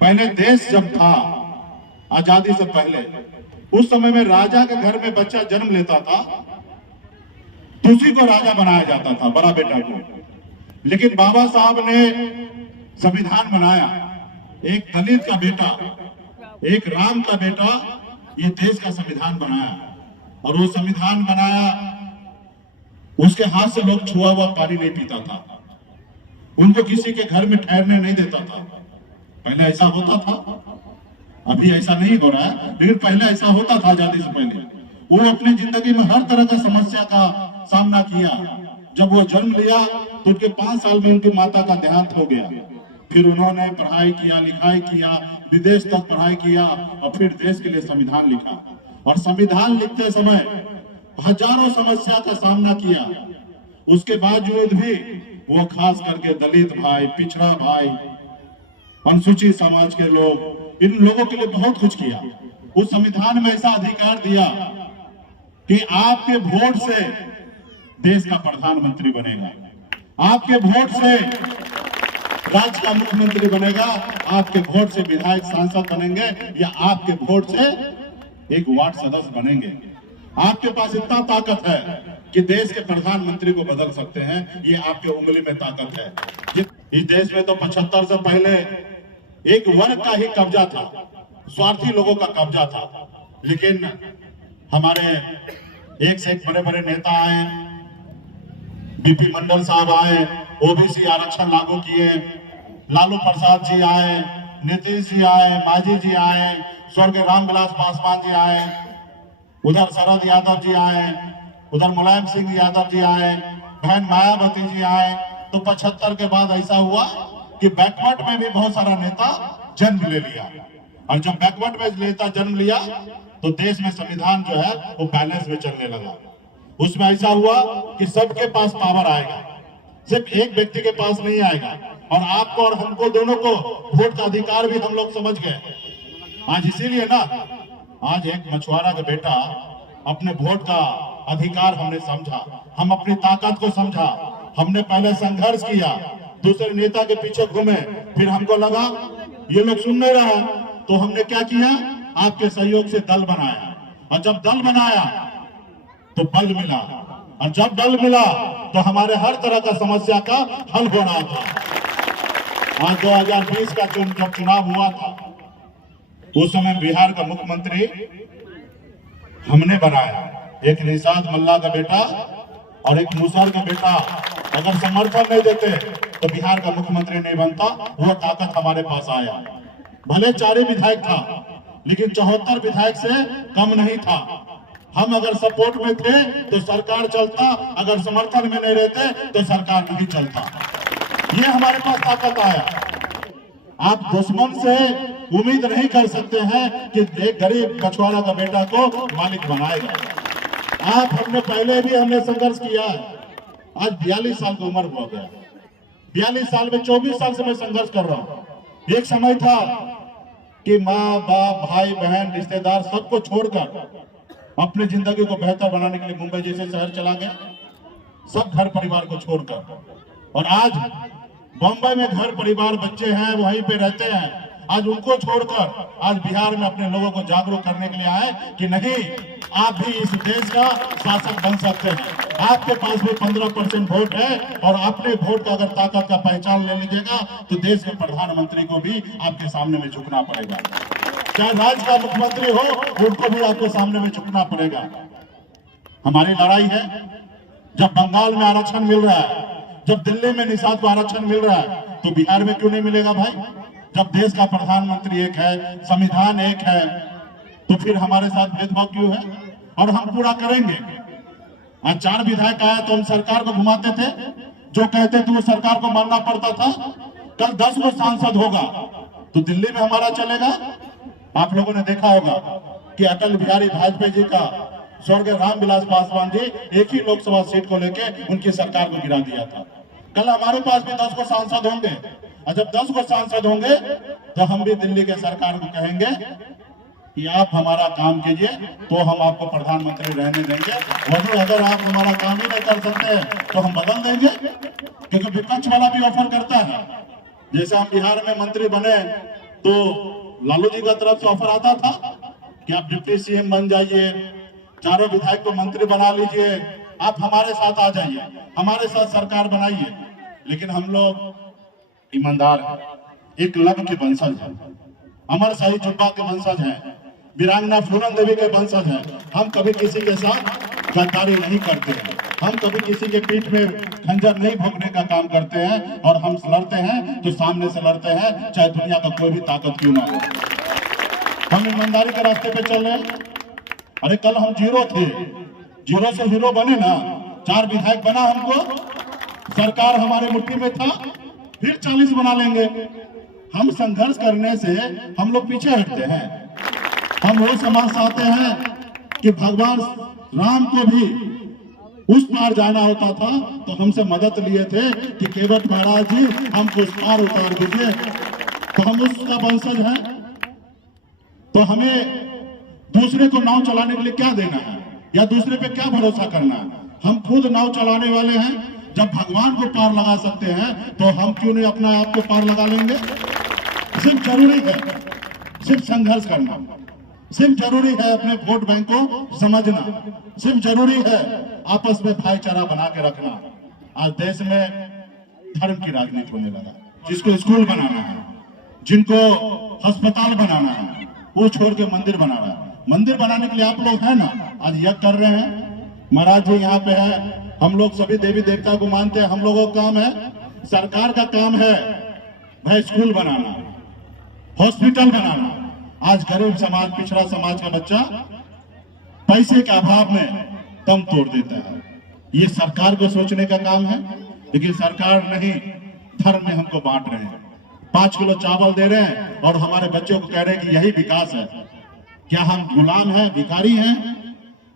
पहले देश जब था आजादी से पहले, उस समय में राजा के घर में बच्चा जन्म लेता था तो उसी को राजा बनाया जाता था, बड़ा बेटा को। लेकिन बाबा साहब ने संविधान बनाया, एक दलित का बेटा, एक राम का बेटा ये देश का संविधान बनाया। और वो संविधान बनाया, उसके हाथ से लोग छुआ हुआ पानी नहीं पीता था, उनको किसी के घर में ठहरने नहीं देता था। पहले ऐसा होता था, अभी ऐसा नहीं हो रहा है, लेकिन पहले ऐसा होता था आजादी से पहले। वो अपनी जिंदगी में हर तरह का समस्या का सामना किया। जब वो जन्म लिया तो उनके 5 साल में उनकी माता का देहांत हो गया। फिर उन्होंने पढ़ाई किया, लिखाई किया, विदेश तक पढ़ाई किया और फिर देश के लिए संविधान लिखा। और संविधान लिखते समय हजारों समस्या का सामना किया। उसके बावजूद भी वो खास करके दलित भाई, पिछड़ा भाई, अनुसूचित समाज के लोग, इन लोगों के लिए बहुत कुछ किया। उस संविधान में ऐसा अधिकार दिया कि आपके वोट से देश का प्रधानमंत्री बनेगा, आपके वोट से राज्य का मुख्यमंत्री बनेगा, आपके वोट से विधायक सांसद बनेंगे, या आपके वोट से एक वार्ड सदस्य बनेंगे। आपके पास इतना ताकत है कि देश के प्रधानमंत्री को बदल सकते हैं, ये आपके उंगली में ताकत है। इस देश में तो 75 से पहले एक वर्ग का ही कब्जा था, स्वार्थी लोगों का कब्जा था। लेकिन हमारे एक से एक बड़े बड़े नेता आए, बीपी मंडल साहब आए, ओबीसी आरक्षण लागू किए, लालू प्रसाद जी आए, नीतीश जी आए, मांझी जी आए, स्वर्गीय रामविलास पासवान जी आए, उधर शरद यादव जी आए, उधर मुलायम सिंह यादव जी आए, बहन मायावती जी आए। तो 75 के बाद ऐसा हुआ कि बैकवर्ड में भी बहुत सारा नेता जन्म ले लिया। और जब बैकवर्ड में नेता जन्म लिया तो देश में संविधान जो है वो बैलेंस में चलने लगा। उसमें ऐसा हुआ कि सबके पास पावर आएगा, सिर्फ एक व्यक्ति के पास नहीं आएगा। और आपको और हमको दोनों को वोट का अधिकार भी हम लोग समझ गए। आज इसीलिए ना, आज एक मछुआरा का बेटा अपने वोट का अधिकार हमने समझा, हम अपनी ताकत को समझा, हमने पहले संघर्ष किया, दूसरे नेता के पीछे घूमे, फिर हमको लगा ये लोग सुन नहीं रहा, तो हमने क्या किया, आपके सहयोग से दल बनाया। और जब दल बनाया तो बल मिला, और जब बल मिला तो हमारे हर तरह का समस्या का हल हो रहा था। आज 2020 का जब चुनाव हुआ था, उस समय बिहार का मुख्यमंत्री हमने बनाया, एक निषाद मल्ला का बेटा और एक मूसर का बेटा। अगर समर्थन नहीं देते तो बिहार का मुख्यमंत्री नहीं बनता। वो ताकत हमारे पास आया। भले 4 विधायक था, लेकिन 74 विधायक से कम नहीं था। हम अगर सपोर्ट में थे तो सरकार चलता, अगर समर्थन में नहीं रहते तो सरकार नहीं चलता। ये हमारे पास ताकत आया। आप दुश्मन से उम्मीद नहीं कर सकते हैं कि एक गरीब मछुआरा का बेटा को मालिक बनाएगा। आप हमने पहले भी हमने संघर्ष किया है। आज 42 साल की उम्र हो गया, 42 साल में 24 साल से मैं संघर्ष कर रहा हूं। एक समय था कि माँ बाप, भाई बहन, रिश्तेदार सबको छोड़कर अपनी जिंदगी को बेहतर बनाने के लिए मुंबई जैसे शहर चला गया, सब घर परिवार को छोड़कर। और आज बम्बई में घर परिवार, बच्चे हैं, वहीं पे रहते हैं। आज उनको छोड़कर आज बिहार में अपने लोगों को जागरूक करने के लिए आए कि नहीं, आप भी इस देश का शासक बन सकते हैं। आपके पास भी 15% वोट है, और अपने वोट का अगर ताकत का पहचान ले लीजिएगा तो देश के प्रधानमंत्री को भी आपके सामने में झुकना पड़ेगा। चाहे राज्य का मुख्यमंत्री हो, उनको भी आपके सामने में झुकना पड़ेगा। हमारी लड़ाई है। जब बंगाल में आरक्षण मिल रहा है, जब दिल्ली में निषाद को आरक्षण मिल रहा है, तो बिहार में क्यों नहीं मिलेगा भाई? जब देश का प्रधानमंत्री एक है, संविधान एक है, तो फिर हमारे साथ भेदभाव क्यों है? और हम पूरा करेंगे। आज 4 विधायक आए तो हम सरकार को घुमाते थे, जो कहते थे वो सरकार को मानना पड़ता था। कल 10 को सांसद होगा तो दिल्ली में हमारा चलेगा। आप लोगों ने देखा होगा कि अटल बिहारी वाजपेयी जी का स्वर्गीय रामविलास पासवान जी एक ही लोकसभा सीट को लेके उनकी सरकार को गिरा दिया था। कल हमारे पास भी 10 को सांसद होंगे, और जब 10 को सांसद होंगे तो हम भी दिल्ली के सरकार को कहेंगे कि आप हमारा काम कीजिए, तो हम आपको प्रधानमंत्री रहने देंगे। वरना अगर आप हमारा काम ही नहीं कर सकते तो हम बदल देंगे, क्योंकि विपक्ष वाला भी ऑफर करता है। जैसे हम बिहार में मंत्री बने तो लालू जी का तरफ से ऑफर आता था कि आप डिप्टी सीएम बन जाइए, चारों विधायक को मंत्री बना लीजिए, आप हमारे साथ आ जाइए, हमारे साथ सरकार बनाइए। लेकिन हम लोग ईमानदार हैं, एक लव के वंशज हैं, अमर शाही जुब्बा के वंशज हैं, वीरांगना फूलन देवी के वंशज हैं। हम कभी किसी के साथ गद्दारी नहीं करते हैं, हम कभी किसी के पीठ में खंजर नहीं भोंकने का काम करते हैं, और हम लड़ते हैं तो सामने से लड़ते हैं, चाहे दुनिया का कोई भी ताकत क्यों ना हो। हम ईमानदारी के रास्ते पे चल रहे हैं। अरे कल हम जीरो थे, जीरो से हीरो बने ना, 4 विधायक बना हमको, सरकार हमारे मुट्ठी में था, फिर 40 बना लेंगे। हम संघर्ष करने से हम लोग पीछे हटते हैं। हम वो समाज चाहते हैं कि भगवान राम को भी उस पार जाना होता था तो हमसे मदद लिए थे कि केवट महाराज जी हमको उस पार उतार दीजिए। तो हम उसका वंशज हैं, तो हमें दूसरे को नाव चलाने के लिए क्या देना है या दूसरे पे क्या भरोसा करना है? हम खुद नाव चलाने वाले हैं। जब भगवान को पार लगा सकते हैं तो हम क्यों नहीं अपना आप को पार लगा लेंगे? सिर्फ जरूरी है सिर्फ संघर्ष करना, सिर्फ जरूरी है अपने वोट बैंक को समझना, सिर्फ जरूरी है आपस में भाईचारा बना के रखना। आज देश में धर्म की राजनीति होने लगा। जिसको स्कूल बनाना है, जिनको अस्पताल बनाना है, वो छोड़ के मंदिर बना रहा है। मंदिर बनाने के लिए आप लोग हैं ना, आज यज्ञ कर रहे हैं। महाराज जी यहाँ पे है, हम लोग सभी देवी देवता को मानते हैं। हम लोगों का काम है, सरकार का काम है भाई स्कूल बनाना, हॉस्पिटल बनाना। आज गरीब समाज, पिछड़ा समाज का बच्चा पैसे के अभाव में दम तोड़ देता है। ये सरकार को सोचने का काम है, लेकिन सरकार नहीं, धर्म में हमको बांट रहे हैं। 5 किलो चावल दे रहे हैं और हमारे बच्चों को कह रहे हैं कि यही विकास है। क्या हम गुलाम हैं, भिखारी हैं?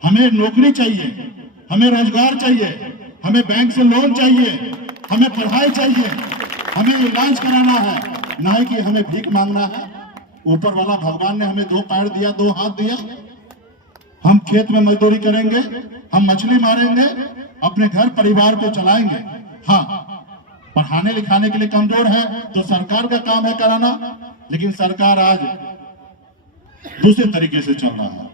हमें नौकरी चाहिए, हमें रोजगार चाहिए, हमें बैंक से लोन चाहिए, हमें पढ़ाई चाहिए, हमें इलाज कराना है, ना कि हमें भीख मांगना है। ऊपर वाला भगवान ने हमें 2 पैर दिया, 2 हाथ दिया। हम खेत में मजदूरी करेंगे, हम मछली मारेंगे, अपने घर परिवार को चलाएंगे। हाँ, पढ़ाने लिखाने के लिए कमजोर है तो सरकार का काम है कराना, लेकिन सरकार आज दूसरे तरीके से चल रहा है।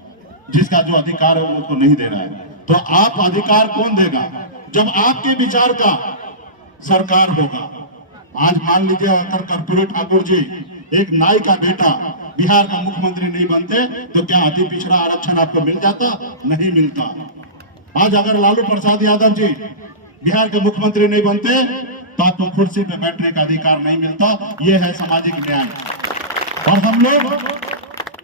जिसका जो अधिकार है उसको नहीं दे रहा है। तो आप अधिकार कौन देगा? जब आपके विचार का सरकार होगा। आज मान लीजिए अगर कर्पूरी ठाकुर जी, एक नाई का बेटा, बिहार का मुख्यमंत्री नहीं बनते तो क्या अति पिछड़ा आरक्षण आपको मिल जाता? नहीं मिलता। आज अगर लालू प्रसाद यादव जी बिहार के मुख्यमंत्री नहीं बनते तो आपको कुर्सी पे बैठने का अधिकार नहीं मिलता। यह है सामाजिक न्याय, और हम लोग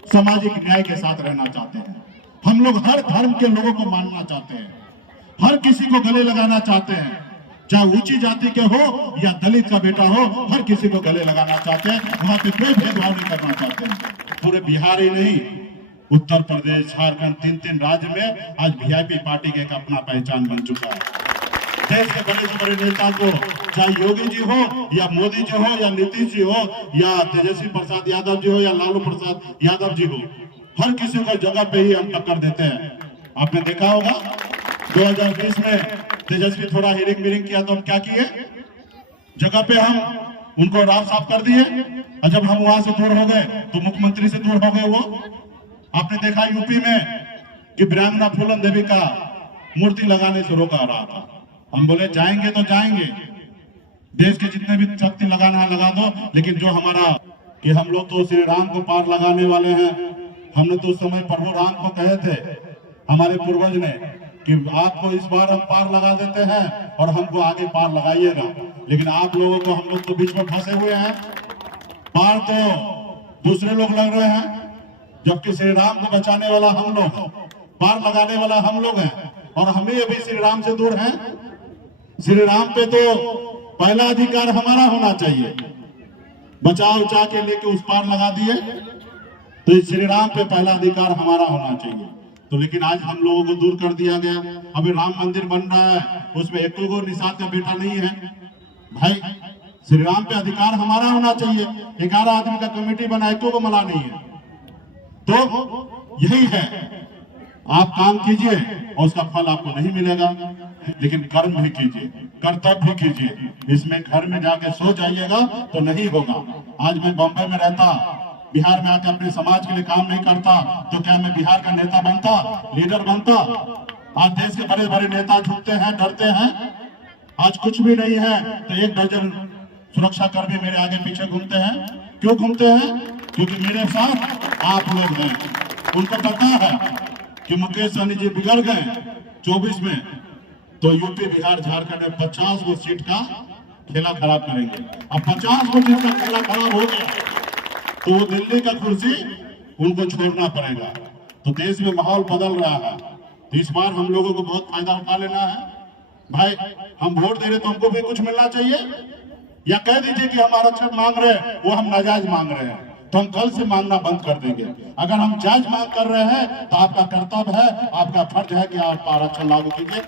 सामाजिक न्याय के साथ रहना चाहते हैं। हम लोग हर धर्म के लोगों को मानना चाहते हैं, हर किसी को गले लगाना चाहते हैं, चाहे ऊंची जाति के हो या दलित का बेटा हो, हर किसी को गले लगाना चाहते हैं। वहां पे कोई भेदभाव नहीं करना चाहते हैं। पूरे बिहार ही नहीं, उत्तर प्रदेश, झारखंड, 3 राज्य में आज वीआईपी पार्टी का एक अपना पहचान बन चुका है। देश के बड़े से बड़े नेता को, चाहे योगी जी हो या मोदी जी हो या नीतीश जी हो या तेजस्वी प्रसाद यादव जी हो या लालू प्रसाद यादव जी हो, हर किसी को जगह पे ही हम टक्कर देते हैं। आपने देखा होगा 2020 में तेजस्वी थोड़ा हिरिंग मिरिंग किया तो हम क्या किए? जगह पे हम उनको राह साफ कर दिए, और जब हम वहां से दूर हो गए तो मुख्यमंत्री से दूर हो गए वो। आपने देखा यूपी में कि वीरांगना फूलन देवी का मूर्ति लगाने से रोका रहा था। हम बोले जाएंगे तो जाएंगे, देश के जितने भी शक्ति लगाना है लगा दो, लेकिन जो हमारा कि हम लोग तो श्री राम को पार लगाने वाले हैं। हमने तो उस समय प्रभु राम को कहे थे हमारे पूर्वज ने कि आपको इस बार हम पार लगा देते हैं और हमको आगे पार लगाइएगा, लेकिन आप लोगों को, हम लोग तो बीच में फंसे हुए हैं। पार तो दूसरे लोग लग रहे हैं, जबकि श्री राम को बचाने वाला हम लोग, पार लगाने वाला हम लोग हैं, और हमें अभी श्री राम से दूर हैं। श्री राम पे तो पहला अधिकार हमारा होना चाहिए। बचा उचा के लेके उस पार लगा दिए, तो श्री राम पे पहला अधिकार हमारा होना चाहिए। तो लेकिन आज हम लोगों को दूर कर दिया गया। अभी राम मंदिर बन रहा है, उसमें एक को निषाद का बेटा नहीं है। भाई श्री राम पे अधिकार हमारा होना चाहिए। 11 आदमी का कमेटी बना, एक को मला नहीं है। तो यही है, आप काम कीजिए और उसका फल आपको नहीं मिलेगा, लेकिन कर्म भी कीजिए, कर्तव्य भी कीजिए। इसमें घर में जाके सो जाइएगा तो नहीं होगा। आज मैं बॉम्बे में रहता, बिहार में आके अपने समाज के लिए काम नहीं करता तो क्या मैं बिहार का नेता बनता, लीडर बनता? आज देश के बड़े बड़े नेता झुकते हैं, डरते हैं। आज कुछ भी नहीं है तो 1 दर्जन सुरक्षा कर्मी मेरे आगे पीछे घूमते हैं। क्यों घूमते हैं? क्योंकि मेरे साथ आप लोग हैं। उनको पता है कि मुकेश सहनी जी बिगड़ गए 24 में, तो यूपी, बिहार, झारखंड में 50 गो सीट का खेला खराब करेंगे। अब 50 गो सीट का खेला खराब हो गया तो वो दिल्ली का कुर्सी उनको छोड़ना पड़ेगा। तो देश में माहौल बदल रहा है, तो इस बार हम लोगों को बहुत फायदा उठा लेना है। भाई हम वोट दे रहे तो हमको भी कुछ मिलना चाहिए, या कह दीजिए कि हम आरक्षण मांग रहे हैं वो हम नाजायज मांग रहे हैं, तो हम कल से मांगना बंद कर देंगे। अगर हम जायज मांग कर रहे हैं तो आपका कर्तव्य है, आपका फर्ज है कि आप आरक्षण लागू कीजिए।